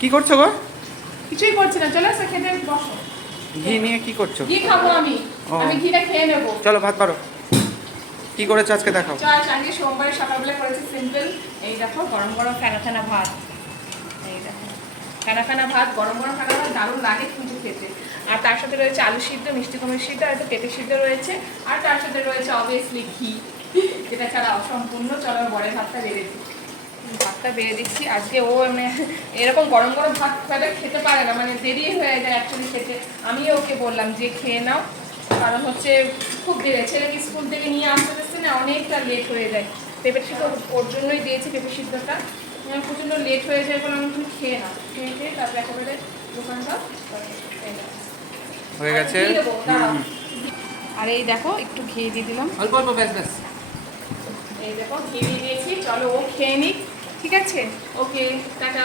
কি করছো গো? কিছুই করছি না, চলে আসো খেতে বসো। ঘি নিয়ে কি করছো? ঘি খাবো আমি। ও। আমি ঘিটা খেয়ে নেবো। চলো ভাত বাড়ো। কি করেছো আজকে দেখাও। চল আজকে সোমবারে সকালবেলা করেছি সিম্পল। এই দেখো গরম গরম ফেনা ফেনা ভাত। এই দেখো ফেনা ফেনা ভাত, গরম গরম ফেনা ভাত দারুণ লাগে কিন্তু খেতে। আর তার সাথে রয়েছে আলু সিদ্ধ, মিষ্টি কুমড়ো সিদ্ধ, আর একটু পেঁপে সিদ্ধ রয়েছে। আর তার সাথে রয়েছে অবভিয়াসলি ঘি, যেটা ছাড়া অসম্পূর্ণ। চলো বড়ের ভাতটা বেড়ে দিই। ভাতটা বেড়ে দিচ্ছি। আজকে ও মানে এরকম গরম গরম ভাত খেতে পারে না, মানে দেরি হয়ে যায় অ্যাকচুয়ালি খেতে। আমিও ওকে বললাম যে খেয়ে নাও, কারণ হচ্ছে খুব দেরি, ছেলেকে স্কুল থেকে নিয়ে আসতে আসতে না অনেকটা লেট হয়ে যায়। পেঁপে সিদ্ধ ওর জন্যই দিয়েছি, পেঁপে সিদ্ধটা প্রচণ্ড লেট হয়ে যায় বলে আমি তুমি খেয়ে নাও। খেয়ে খেয়ে তারপরে একেবারে দোকানটা হয়ে গেছে। আর এই দেখো একটু ঘি দিয়ে দিলাম, অল্প অল্প, ব্যাস ব্যাস। এই দেখো ঘি দিয়ে দিয়েছি। চলো ও খেয়ে নিক, ঠিক আছে? ওকে, টাটা।